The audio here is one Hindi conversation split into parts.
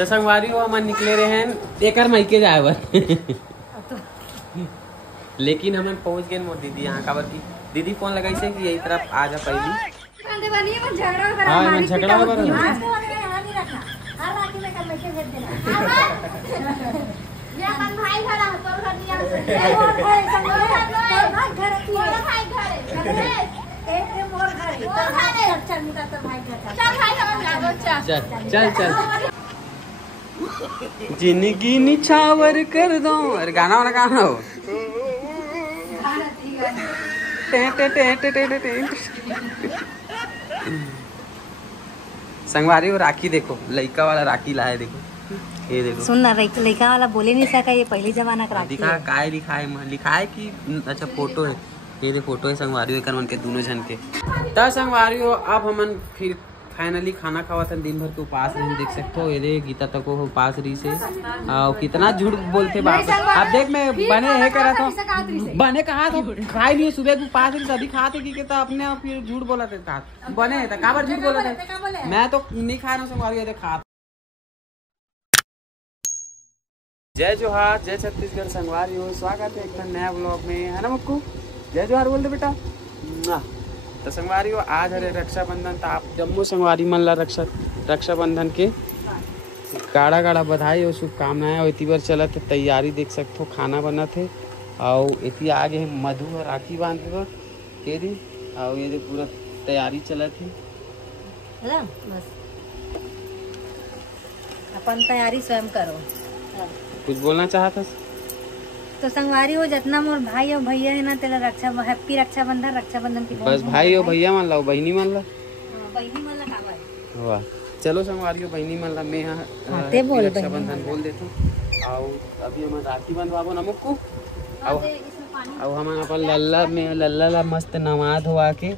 तो संगवारी हो हम निकले रहे हैं एकर मायके जाए बर लेकिन हम पहुंच गए मोर दीदी यहाँ का की दीदी फोन लगाई से कि यही तरफ आ जा पहली झगड़ा चल चल जिंदगी निछावर कर दो। अरे गाना वाला गाना हो संगवारी और राखी देखो लइका वाला राखी लाए देखो ये देखो सुन ना लइका वाला बोले नहीं सका ये पहली जमाना का राखी दिखा काय लिखा है कि अच्छा फोटो है ये दे फोटो है संगवारी हो मन के दोनों जन के त संगवारी हो। अब हमन फिर फाइनली खाना खावा था दिन भर के उपास रहे देख सकते हो ये दे गीता तक को उपास रही से कितना झूठ बोलते बाप। अब देख मैं बने है करा था बने कहा था खाई लिए सुबह को उपास रही सभी खाते की तो अपने आप फिर झूठ बोला थे कहा बने था काबर झूठ बोला था मैं तो नहीं खा रहा हूँ संगवारी खा। जय जोहार जय छत्तीसगढ़ संगवारी हो स्वागत है एक नया ब्लॉग में है ना मुक्कू जय जोहार बोल दे बेटा। तो संगवारी हो आज है रक्षाबंधन तो आप जम्मू संगवारी मन ला रक्षाबंधन के गाड़ा गाड़ा बधाई और शुभकामनाएं और इतनी बार चलत है तैयारी देख सकते हो खाना बना थे और इतनी आगे मधु और राखी बांध और ये पूरा तैयारी चलत है बस अपन तैयारी स्वयं करो। कुछ बोलना चाहता तो संगवारी हो जितना मोर भाई और भैया है ना तेरा हैप्पी रक्षाबंधन की बस भाई और भैया मान ला बहनी मान ला वाह चलो संगवारी हो बहनी मान ला मैं रक्षाबंधन बोल देता हूँ और अभी हम राखी बंधवाबो नमुक को और हम अपन लल्ला ला मस्त नवा धोवा के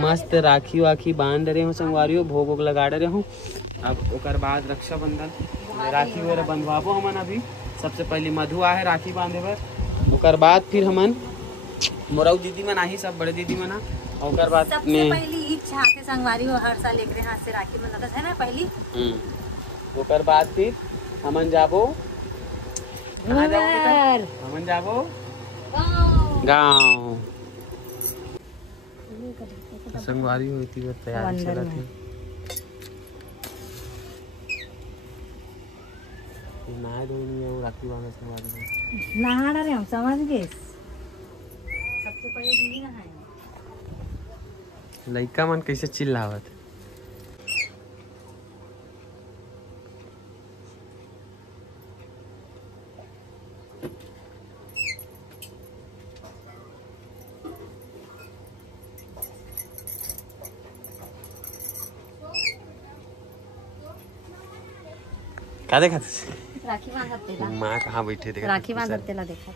मस्त राखी वाखी बांध रहे हो संगवारी हो भोग वोग लगा रहे हूँ। अब ओकर बाद रक्षाबंधन राखी वगैरह बंधवाबो हमन अभी सबसे पहले मधु आ है राखी बांधे बर ओकर बाद फिर हमन मोरऊ दीदी मन आही सब बड़े दीदी मन और ओकर बाद सबसे पहली इच्छा है संगवारी हो हर साल एकरे हाथ से राखी बंधता है ना पहली ओकर बाद फिर हमन जाबो हमन जाबो गाँव संगवारी होती है तैयारी चलत है नहाए धोए नहीं है राखी बांधे संगवारी नहा रहे हम समझ गए सबसे पहले दीदी नहाए लइका मन कैसे चिल्लावत क्या देखा राखी बांधते माँ कहाँ बैठे देखा राखी बांधते ला देखा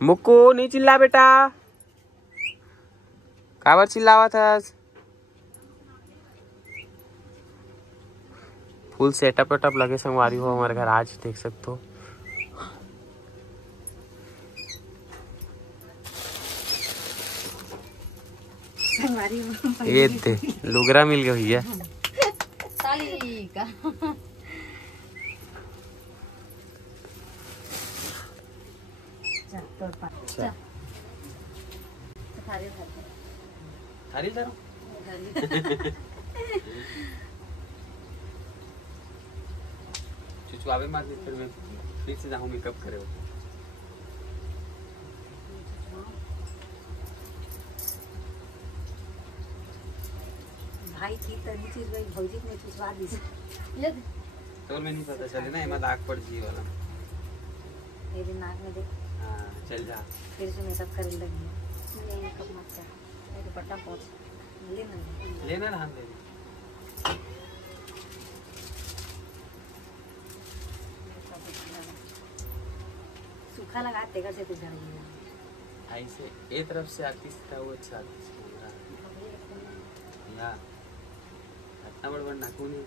मुक्कू नहीं चिल्ला बेटा काबर चिल्लावा था फुल सेटअप वेटअप लगे संगवारी हो हमारे घर आज देख सकते हो ये दे लुगरा मिल गया भैया साली का थारी जरा चुचवावे मार दे फिर मैं फिर से जाऊँ मेकअप करे हो भाई की तनी चीज भाई भौजी ने चुचवा दी तो मैं नहीं पता चले ना एमा दाग पड़ जी वाला मेरे नाक में देख हां चल जा फिर से मेकअप करने लगी मैं मेकअप मत कर मेरे दुपट्टा पहुंच लेना ना हम ले सूखा लगा तेगर से तो झड़ गया ऐसे एक तरफ से आर्टिस्ट का वो अच्छा यार इतना बड़ा नाखून है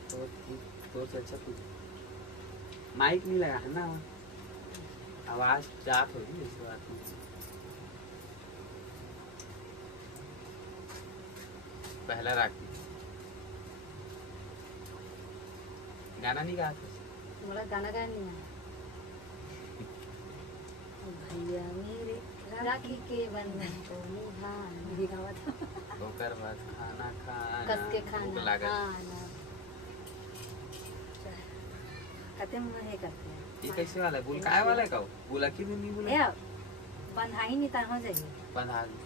तो से अच्छा कुछ माइक नहीं लगा है ना, आवाज जात होगी इस बात में। पहला राखी गाना नहीं गा बोला गाना गाया नहीं है। भैया मेरे राखी के बंधन को निभाना गावा था। ओकर बाद खाना खाना कस के खाना भूख लागल। कहते हैं करते हैं ये कैसे वाला है? बोल काय वाला है का? बोला कि नहीं बोला? या बंधा ही नहीं हो जाइए। बंधा दी।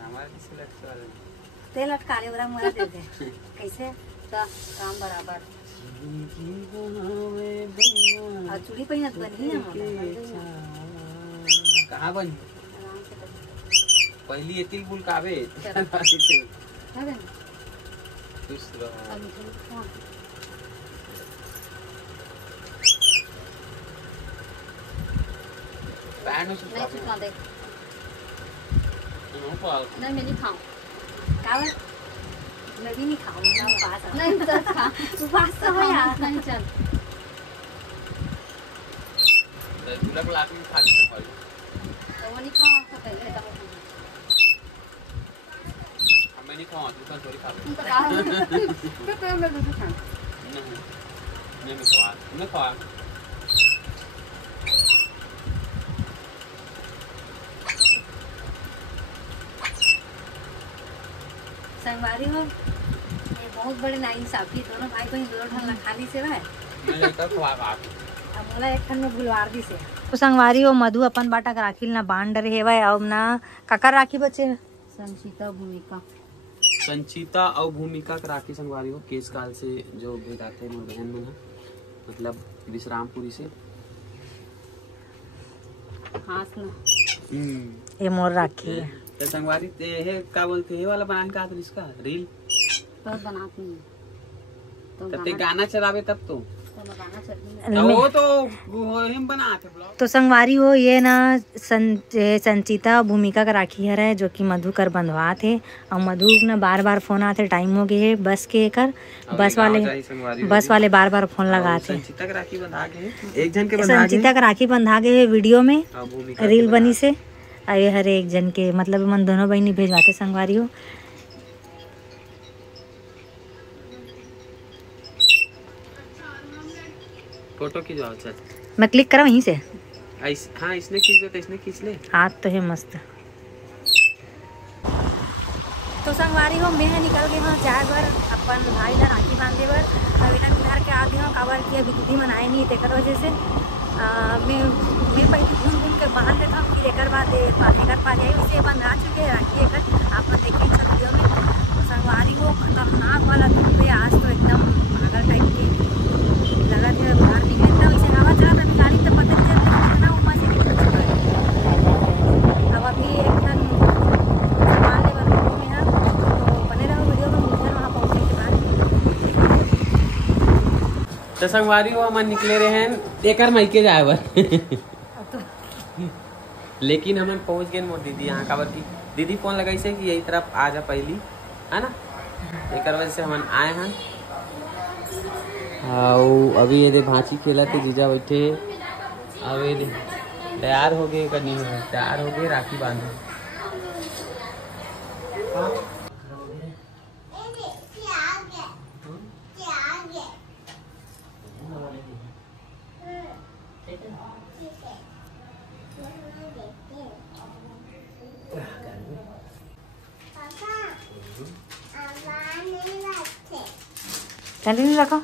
हमारे किसी लटके वाले तेल लटका ले उरा मुरा दे दे। कैसे? तो काम बराबर। और चूड़ी पहिनत बनी है कहाँ बनी? पहली एती बुल काबे दूसरा पैन में नहीं छुपा दे। नहीं मैं नहीं खाऊं। कावर मैं भी नहीं खाऊंगा उपास। नहीं तो खा उपास तो हो यार। नहीं चल दूल्हा को लाके खा के खाओ। तो वो नहीं खाऊं तो पहले तो मैं नहीं खाऊं तू थोड़ी खा तुम तो खा तो मैं भी खाऊं नहीं मैं खा मैं खा संगवारी हो ये बहुत बड़े नाइंसाफी दोनों भाई बहन दोनों ढंग खाली से है। मैं लेकर खवा अब मोला एक ठन में भुलवार दी से तो संगवारी हो मधु अपन बाटा का राखी ना बांध डरे हेवा अब ना काका राखी बचे संचिता भूमिका संचिता और भूमिका का राखी संगवारी हो केस काल से जो भेजाते हैं बहन में मतलब विश्रामपुरी से हाँ ना ये मोर राखी है तो संगवारी है क्या बोलते हैं वाला बनाने का आता इसका रील तो बनाती है तो तब तक गाना चलावे तब तो गाना वो तो हम बनाते ब्लॉग। तो संगवारी हो ये ना संचिता भूमिका का राखी है जो कि मधु कर बंधवा थे और मधु ना बार बार फोन आते टाइम हो गए बस के कर बस वाले बार बार फोन लगाते। संचिता का राखी बंधा के एक जन के संचिता का राखी बंधा गए वीडियो में रील बनी से आए हर एक जन के मतलब मन दोनों बहनी भेजवाते संगवारी हो। फोटो खिंचवाओ चल मैं क्लिक करा वहीं से। हाँ इसने खींच ले तो इसने खींच ले हाथ तो है मस्त। तो संगवारी हो मैं निकल गई हूँ जाए बर अपन भाई ला राखी बांधे बर अभी ना घर के आ गई हूँ काबर की अभी दीदी मनाए नहीं तेकर वजह से मैं पहले घूम घूम के बांध देता हूँ फिर एक बाद एकर पा जाए वैसे बंधा चुके राखी एकर आप देखिए वीडियो में। तो संगवारी हो खतरनाक वाला धूप है आज तो एकदम पागल टाइप के लगा थे बाहर निकले था वैसे हवा चला था गाड़ी तो पता नहीं चलती कितना उमा से निकल चुका है। अब अभी एक ठन सामान ले बन में है तो बने रहो वीडियो में मुझे वहाँ पहुँचने के बाद। तो संगवारी हो हम निकले रहे हैं एकर मायके जाए बर लेकिन हम पहुंच गए मोर दीदी यहाँ काबर की दीदी फोन लगाई से कि यही तरफ आ जा पहली है ना एकर वजह से हम आए हैं। अभी ये भांची खेला थे जीजा बैठे अब ये तैयार हो गए करनी है तैयार हो गए राखी बांधे। ठंडी नहीं रखा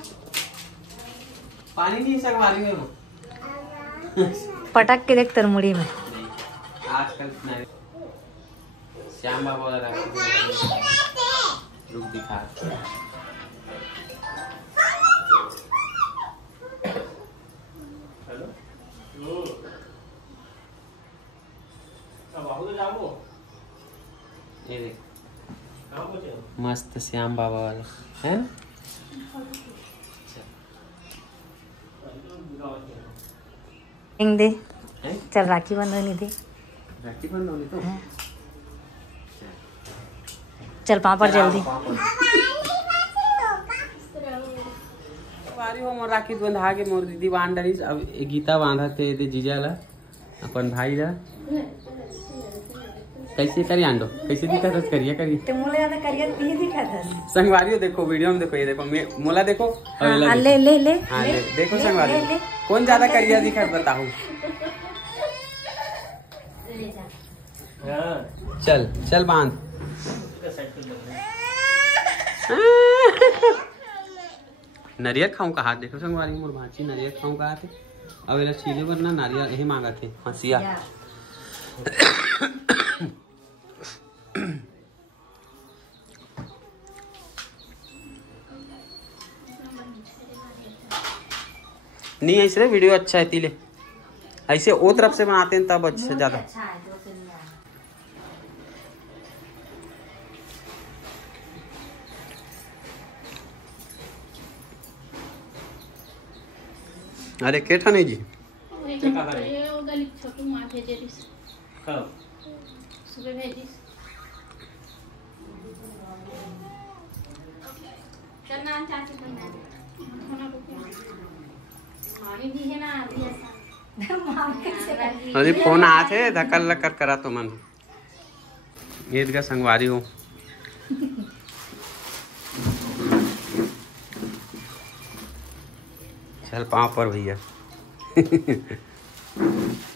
पानी नहीं संगवारी में पटक के देख तरमुड़ी में आजकल श्याम बाबा वाला रुक दिखा ये देख मस्त श्याम बाबा वाला है दे चल राखी बंधनी दे राखी बंधोगे तो चल पापड़ जल्दी। वारी हो मोर राखी बंधा के मोर दीदी बांध डरिस। अब गीता बांधा थे जीजा ला अपन भाई ला। कैसे करिए आंडो कैसे दिखा था करिए करिए तो मोला ज्यादा करिए नहीं दिखा था। संगवारी देखो वीडियो में देखो ये देखो मोला देखो हाँ, ले ले ले हाँ ले देखो संगवारी कौन ज्यादा करिया दिखा बताओ। चल चल बांध। नारियल खाऊं का हाथ देखो संगवारी मोर भांची नारियल खाऊं का हाथ। अब एला छीले बर ना नारियल यही मांगा थे हंसिया। नहीं ऐसे वीडियो अच्छा है तीले ऐसे ओ तरफ से बनाते हैं तब अच्छा ज्यादा। अरे केठा नहीं जी अरे फोन आते धक्कल लक्कर करा तो मन ईद का संगवारी हो। चल पाँव पर भैया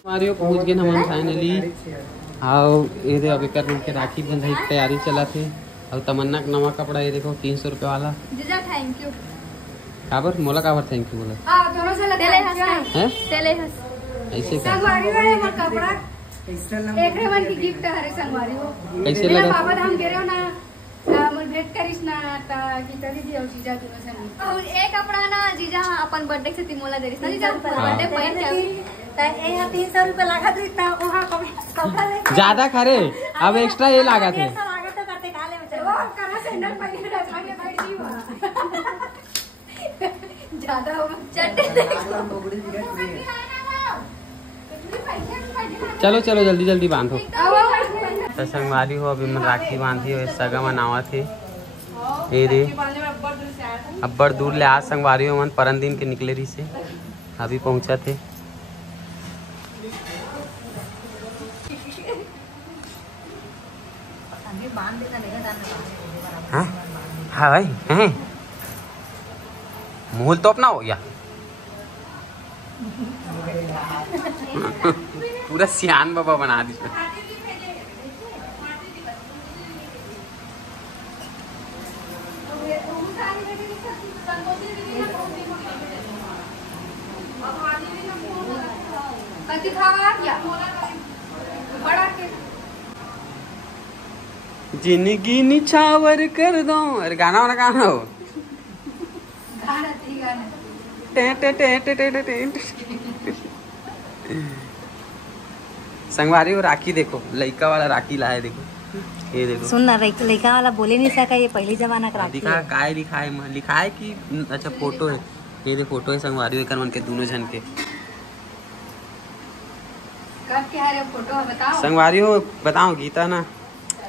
मारियो पहुंच गए हम फाइनली। आओ ये दे अभी कर के राखी बंधाई की तैयारी चला थे। और तमन्ना का नवा कपड़ा ये देखो 300 रुपये वाला। जीजा थैंक यू। काबर मोला काबर थैंक यू बोला। हां दोनों से तेले हंस तेले हंस ऐसे का संगवारी वाले मोर कपड़ा एक रेवन की गिफ्ट हरे संगवारी हो। कैसे लगा बाबा हम गे रहे ना मोर भेट करिस ना ता की तरी दी और जीजा दोनों से और एक कपड़ा ना जीजा अपन बर्थडे से तिमोला देरिस ना जीजा बर्थडे पहन के ता ए 300 रुपए लगा दी ता ओहा कपड़ा ले ज्यादा खरे अब एक्स्ट्रा ये लगा थे ज्यादा चलो चलो जल्दी जल्दी बांधो। तो संगवारी हो अभी मैं राखी बांधी हो सगा मनावा थे ये रे अब बड़ दूर ले आज संगवारी हो मन परन दिन के निकले रही से अभी पहुंचा थे। हाँ हाँ भाई हैं मूल तो अपना हो गया पूरा सियान बाबा बना दी। जिंदगी निछावर कर दो। अरे गाना वाला गाना हो संगवारी हो राखी देखो लइका वाला राखी लाए देखो ये देखो। सुन ना लइका वाला बोले नहीं सका ये पहले जमाना का राखी दिखा काय लिखा है कि अच्छा फोटो है ये दे फोटो है संगवारी हो मन के दोनों जन के कब क्या है फोटो बताओ। संगवारी हो बताओ गीता ना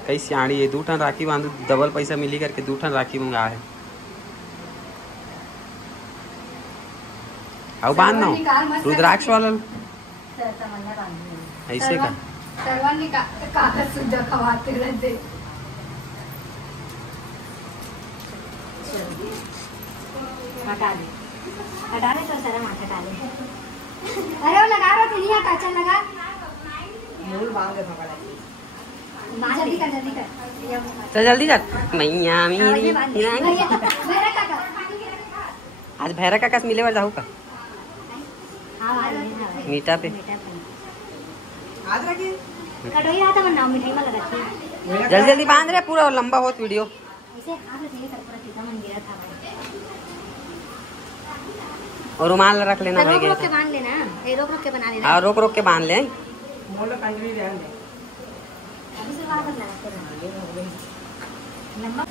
कई सियाड़ी है 2 ठन राखी बांधू डबल पैसा मिली करके 2 ठन राखी मंगा है। अब बांध ना रुद्राक्ष वाला ऐसे का सर्वांनी कागज सुद्धा खवाते रहते। हटा दे तो सारा हटा दे। अरे वो लगा रहा था काचा लगा मूल बांध दे पकड़ा जल्दी कर तो जल्दी कर मैया मेरी आज भैरा काका से मिले वाला जाऊ का मीठा पे आज रखिए कटोई आता है नाम मिठाई में लगा जल्दी जल्दी बांध रहे पूरा लंबा होत वीडियो ऐसे हाथ से ये पूरा सीधा मन गिरा था और रुमाल रख लेना भाई रोक के बांध लेना ये रोक के बना लेना। हां रोक के बांध ले मोला कांगरी ध्यान दे अभी से बाहर लगाते लंबा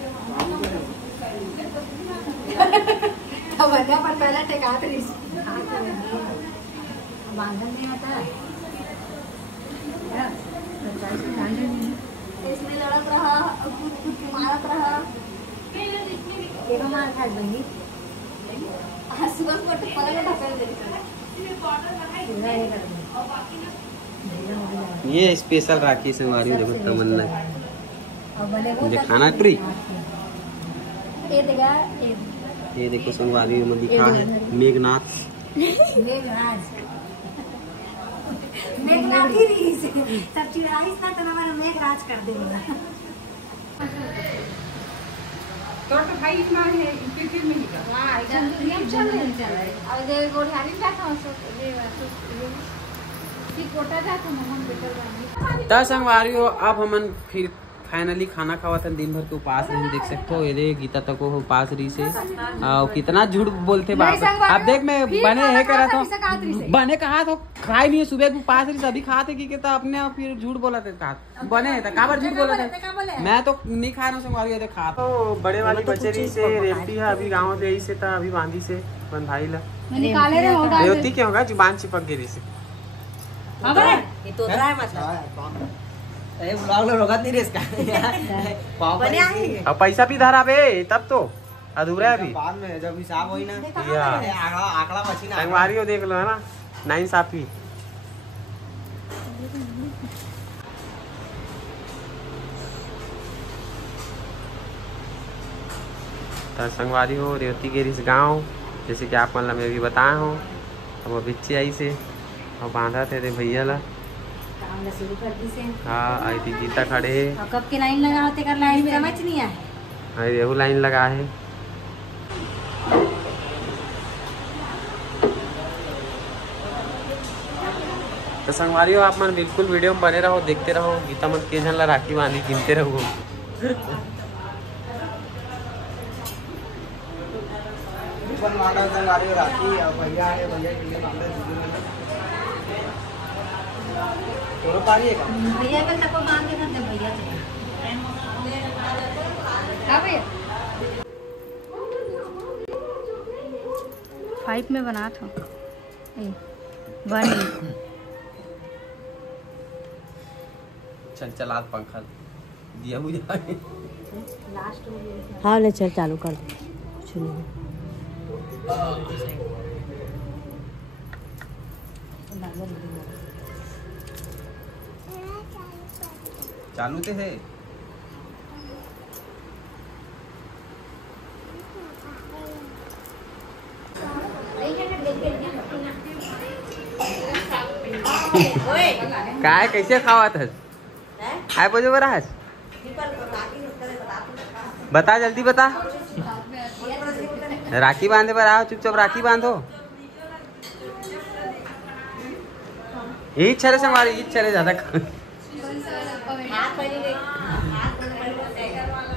अब बना पर पहला टेका रही बांधन नहीं आता देखो मार खा बनी सुबह को तो पता नहीं ढकल दे ये स्पेशल राखी संगवारी देखो तमन्ना मुझे खाना ट्री ये देखो संगवारी में दिखा है मेघनाथ मेघनाथ ही रही से सब चिड़ाई ना तो हमारा मेघराज कर देगा तो भाई इतना है फिर नहीं का हां एकदम चल रहे अब दे गोठानी जाता हूं सो दे कोटा जाता हूं हम बेटर बानी ता संगवारी हो अब हमन फिर फाइनली खाना खावा था दिन भर के उपास नहीं देख सकते हो ये गीता तक को उपास रही से कितना झूठ बोलते बाप अब देख मैं बने है करा था बने कहा तो खाई नहीं सुबह को उपास रही सभी खाते की कहता अपने आप फिर झूठ बोला थे कहा बने था काबर झूठ बोला था मैं तो नहीं खा रहा हूँ संगवारी ये खा तो बड़े वाली बचेरी से रेवती है अभी गाँव दे से था अभी बांधी से बन भाई ला रेवती क्या होगा जुबान चिपक गिरी से अब पैसा भी धरा बे तब तो अधूरा है अभी बाद में जब हिसाब होई ना आंकड़ा मछली संगवारी हो देख लो है ना नाइंसाफी तो संगवारी हो रेवती गिरिस गांव जैसे कि आप मतलब मैं भी बताया हूँ अब वो बिच्ची आई से और बांधा थे भैया ला शुरू कर दी से हाँ आई थी गीता खड़े है और कब के लाइन लगाते कर लाइन समझ नहीं आए हाँ ये लाइन लगा है तो संगवारी हो आप मन बिल्कुल वीडियो में बने रहो देखते रहो गीता मन के जन ला राखी बांधी गिनते रहो राखी भैया है भैया के लिए भैया का तको बांध के करते भैया का भैया 5 में बना था 1 चल आज पंखा दिया मुझे लास्ट हाँ ले चल चालू कर दे चालू तो है काय कैसे खावा था आए बजे बरा है बता जल्दी बता राखी बांधे पर आओ चुपचाप राखी बांधो यही छरे से हमारी छरे ज्यादा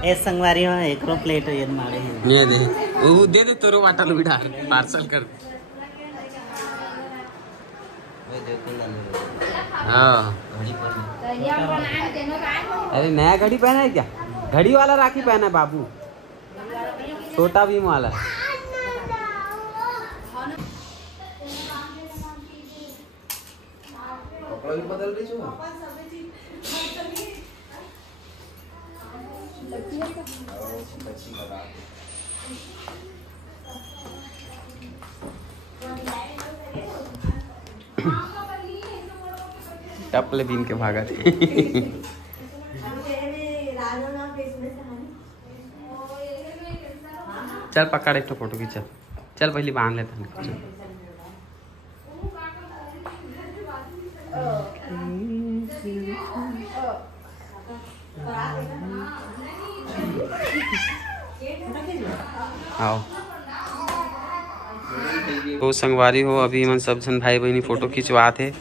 ए संगवारी हो एक रो प्लेट ये मारे हैं ये दे वो दे दे तोरो वाटल बिठा पार्सल कर हाँ अरे नया घड़ी पहना है क्या घड़ी वाला राखी पहना है बाबू छोटा भीम वाला बदल रही टपले बीन के भागा थे चल पकड़ एक तो फोटो खींच चल पहले बांध लेते हैं आओ तो संगवारी हो अभी मन सब जन भाई बहनी फोटो खिंचवाते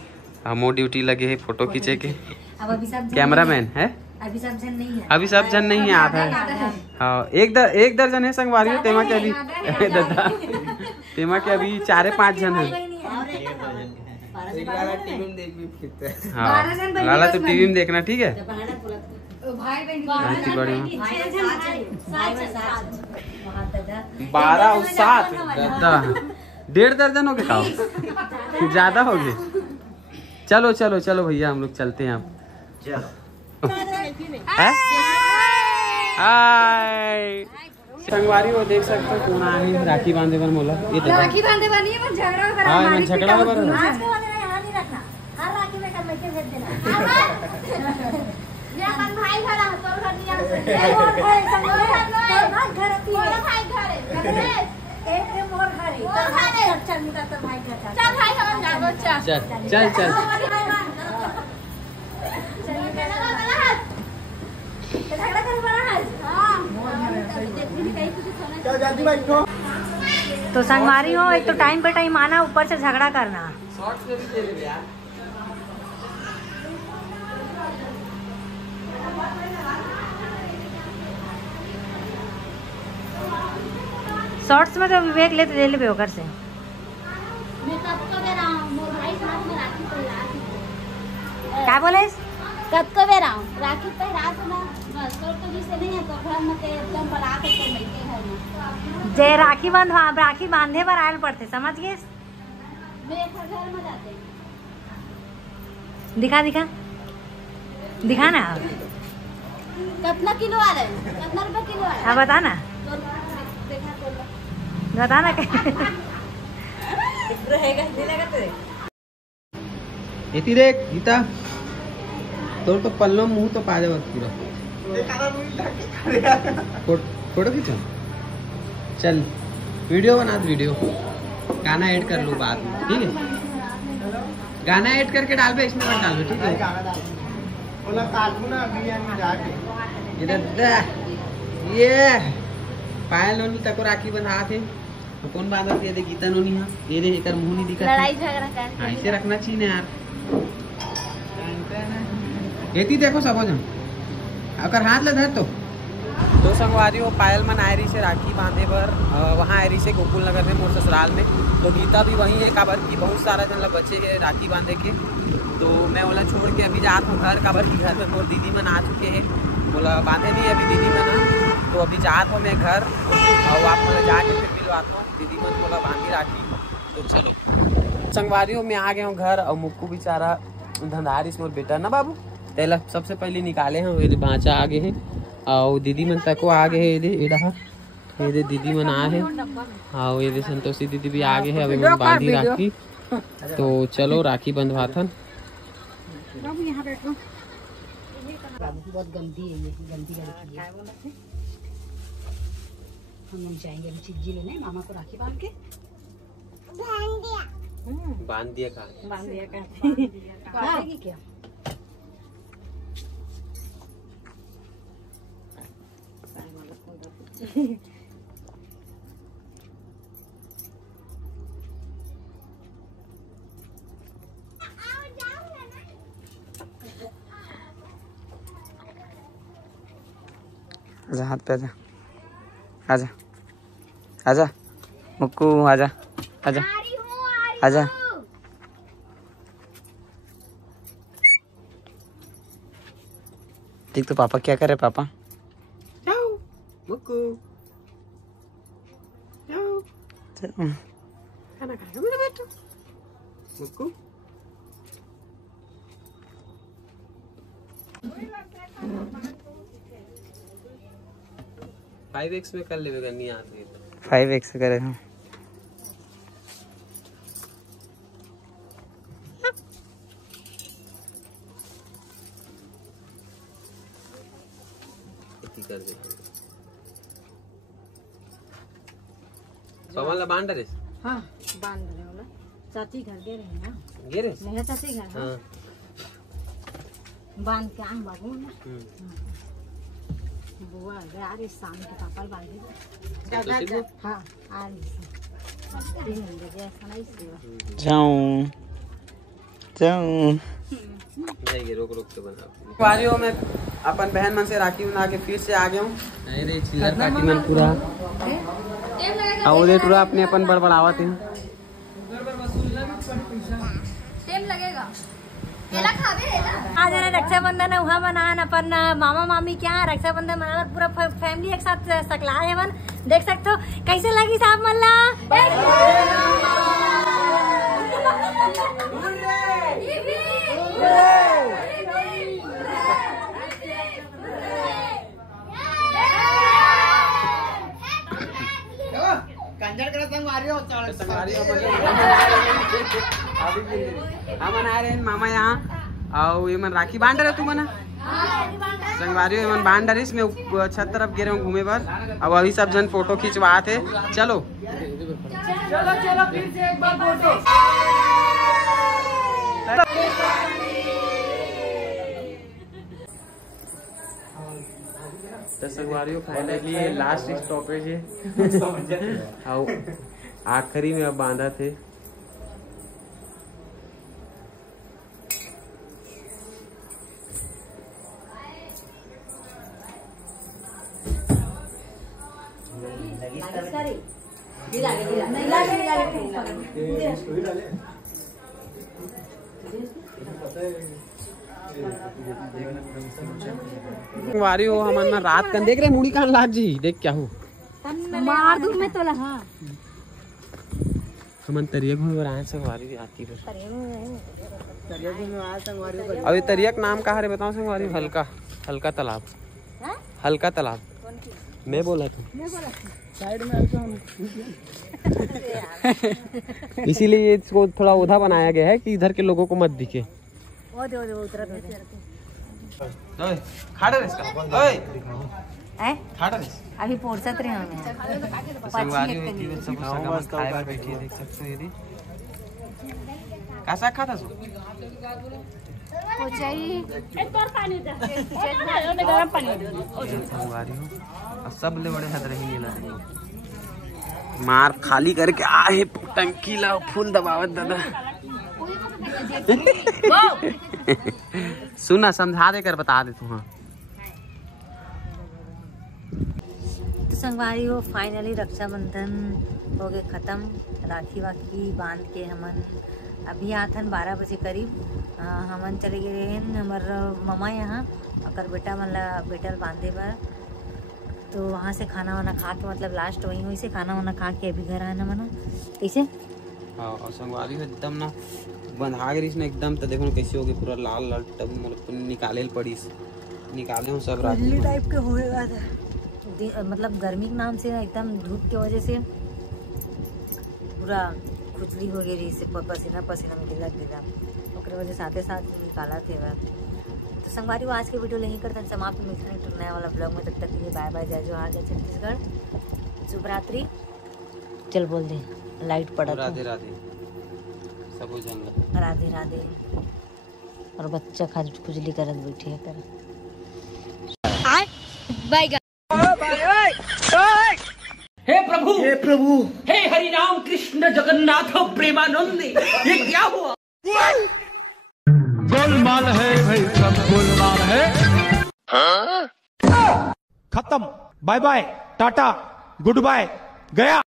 हमो ड्यूटी लगे है फोटो खींचे के कैमरामैन है अभी सब जन नहीं है अभी सब जन नहीं है आधा है हाँ एक दर्जन है संगवारी हो तेमा के अभी तेमा के अभी 4-5 जन है हाँ लाला तो टीवी में देखना ठीक है 12 और 7 1.5 दर्जन हो गए खाओ ज्यादा हो गए चलो चलो चलो भैया हम लोग चलते हैं अब हाय संगवारी वो देख सकते हो कौन आए राखी बांधे पर मोला ये तो राखी बांधे वाली है, पर झगड़ा करा हां हमारी झगड़ा पर आज के वाले यहाँ नहीं रखना, हर राखी में कर लेके भेज देना। ये अपन भाई घर आ तो घर दिया से मोर भाई संग घर आती है भाई घर एक मोर घर है चल निकल तो भाई घर चल भाई हम जाबो चल चल चल झगड़ा कर बड़ा है। हां तो संगवारी हो, एक तो टाइम पे टाइम आना, ऊपर से झगड़ा करना। शॉर्ट्स में भी दे दे यार। शॉर्ट्स में तो विवेक ले ले होकर से मैं कब को दे रहा हूँ, मोर भाई साथ में राखी पहरा। क्या बोले? कब को दे रहा हूँ, राखी पहरा तो ना बस, तो जिसे नहीं है तो घर में के एकदम बड़ा के तो बैठे घर में जे राखी बांधे पर आयल पड़ते, समझ गए? मेरे घर में जाते हैं। दिखा दिखा दिखा ना, कितना किलो आ रहे हैं, कितना रुपए किलो आ रहे हाँ बता ना, हैं? देखा तो बता ना इति देख गीता तोर तो पल्लो मुंह तो पा जाओ पूरा फोटो खींचो चल वीडियो बना दो, वीडियो गाना ऐड कर लो बाद में, ठीक है? गाना ऐड करके डाल बे, इसमें मत डाल बे, ठीक है? ये पायल नोनी तक राखी बंधा थे, कौन बांधा थे? गीता नोनी। हाँ ये रे एकर मुंह नहीं दिखा, लड़ाई झगड़ा करते हैं। ऐसे रखना चाहिए ना यार। एती देखो सब जन अगर हाथ ले धर तो संगवारी हो पायल मन आयरी से राखी बांधे पर वहाँ आयरी से गोकुल नगर में मोर ससुराल में, तो गीता भी वहीं है काबर की बहुत सारा जन ला बच्चे है राखी बांधे के, तो मैं बोला छोड़ के अभी जात हूँ घर, काबर की घर में मोर दीदी मन आ चुके हैं, बोला बांधे नहीं अभी दीदी मन, तो अभी जात हूँ मैं घर और आप मैं जाके फिर मिलवाता हूँ दीदी मन, बोला बांधी राखी। तो चलो संगवारी में आ गए हूँ घर, और मुक्कू बेचारा धंधारी मोर बेटा ना बाबू तेला सबसे पहले निकाले हैं, ये बाँचा आगे है और दीदी मन तको आगे है, ये दीदी मन आ है और ये संतोषी दीदी भी आगे है, अभी मैं बांधी राखी। तो चलो राखी बंधवाथन। बहुत गंदी है ये, गंदी लड़की है। हम जाएंगे अभी चिज्जी लेने, मामा को राखी बांध के बांध दिया का काटेगी क्या? आजा हाथ पे आजा, आजा आजा मुक्कू आजा आजा आजा। देख तो पापा क्या कर रहे, पापा मुक्कू खाना खाएगा मेरा बेटा मुक्कू। फाइव एक्स में कर लेगा, नहीं आती है 5x करे हम। कर दे पवन ला बांध रे। हाँ बांध रहे हो ना, चाची घर गे रहे ना, गे रे नहीं चाची घर। हाँ बांध के आए बाबू ना, बुआ यार इस शाम के पापा बांधे। हाँ आ जाऊं जाऊं नहीं रोक रोक के बना वारियों में अपन बहन मन से राखी बना के फिर से आ गया हूँ। अरे चिल्लर काटी मन पूरा और पूरा अपने अपन बड़बड़ावत है। आज रक्षाबंधन है, वहाँ मनान अपन मामा मामी क्या रक्षाबंधन मना पूरा फैमिली एक साथ सकला है मन। देख सकते हो कैसे लगी साहब मल्ला। संगवारी हम आ रहे हैं मामा यहाँ और ये मन राखी बांध रहे तू मना संगवारी मन बांध रही इसमें छत तरफ गिरे हूँ घूमे पर। अब अभी सब जन फोटो खिंचवा थे। चलो चलो फिर से एक बार फोटो। तो संगवारी फाइनली लास्ट स्टॉपेज है और आखिरी में अब बांधा थे। वारी हो हमारे ना रात का देख रहे मुड़ी कान लाग जी देख क्या हो मार दूं मैं तोला। हाँ हमन तरिया घूमे आए संगवारी भी आती है। अभी तरिया का नाम कहा रे बताओ संगवारी? हल्का हल्का तालाब। हल्का तालाब मैं बोला था साइड में। इसीलिए इसको थोड़ा उधा बनाया गया है कि इधर के लोगों को मत दिखे। अभी फुर्सत रहे हमें कैसा खाता सो सब ले बड़े हद रही मार खाली करके आए टंकी ला फुल दबावत दादा। सुना समझा दे कर बता दे तू। हाँ तो संगवारी हो फाइनली रक्षाबंधन हो गए खत्म। राखी वाखी बांध के हमन अभी आथन 12 बजे करीब हमन चले गए हैं हमार मामा यहाँ अकर बेटा मन ला बेटल बांधे बर। तो वहाँ से खाना वाना खा के मतलब लास्ट वहीं वहीं से खाना वाना खा के अभी घर आना मना कैसे। हाँ और संगवारी एकदम ना बंधा गई ना एकदम। तो देखो कैसे हो गई पूरा लाल लाल टब मतलब निकाले पड़ी निकाले हूँ सब रात टाइप के होएगा मतलब गर्मी के नाम से एकदम धूप की वजह से पूरा खुजली हो गई से पसीना पसीना में गिला गिला ओकरे वजह साथे साथ निकाला थे वह। तो संगवारी आज के वीडियो यहीं करते हैं समाप्त। मिलते हैं नया वाला ब्लॉग में। तब तक के लिए बाय बाय। जय जोहार जय छत्तीसगढ़। शुभ रात्रि। चल बोल दे लाइट पड़ा। राधे राधे सब जन राधे राधे। और बच्चा खुजली करत बैठी है कर हे प्रभु हे हरि राम कृष्ण जगन्नाथ प्रेमानंद ये क्या हुआ? गोलमाल है भाई सब गोलमाल है। खत्म bye bye tata goodbye गया।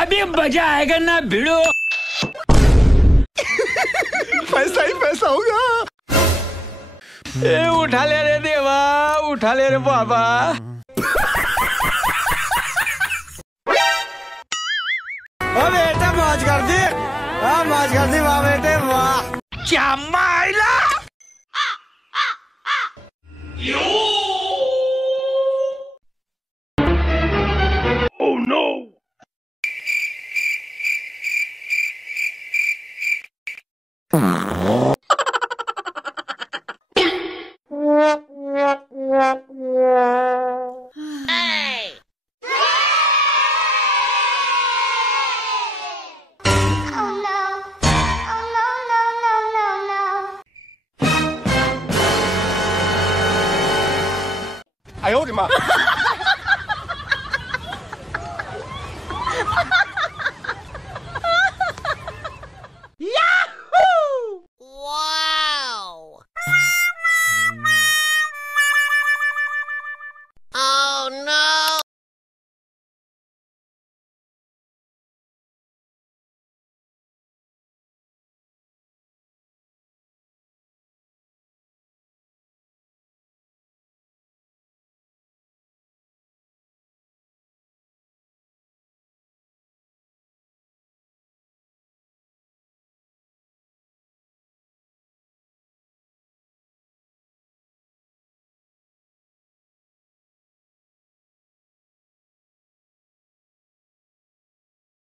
अभी मजा आएगा ना भिड़ो। पैसा ही पैसा होगा। ए उठा ले रे देवा उठा ले रे बाबा। बेटा मौज कर दी। मौज कर दी वाह बेटे वाह। क्या माइला Oh no! I owed him up. Wow! Oh no!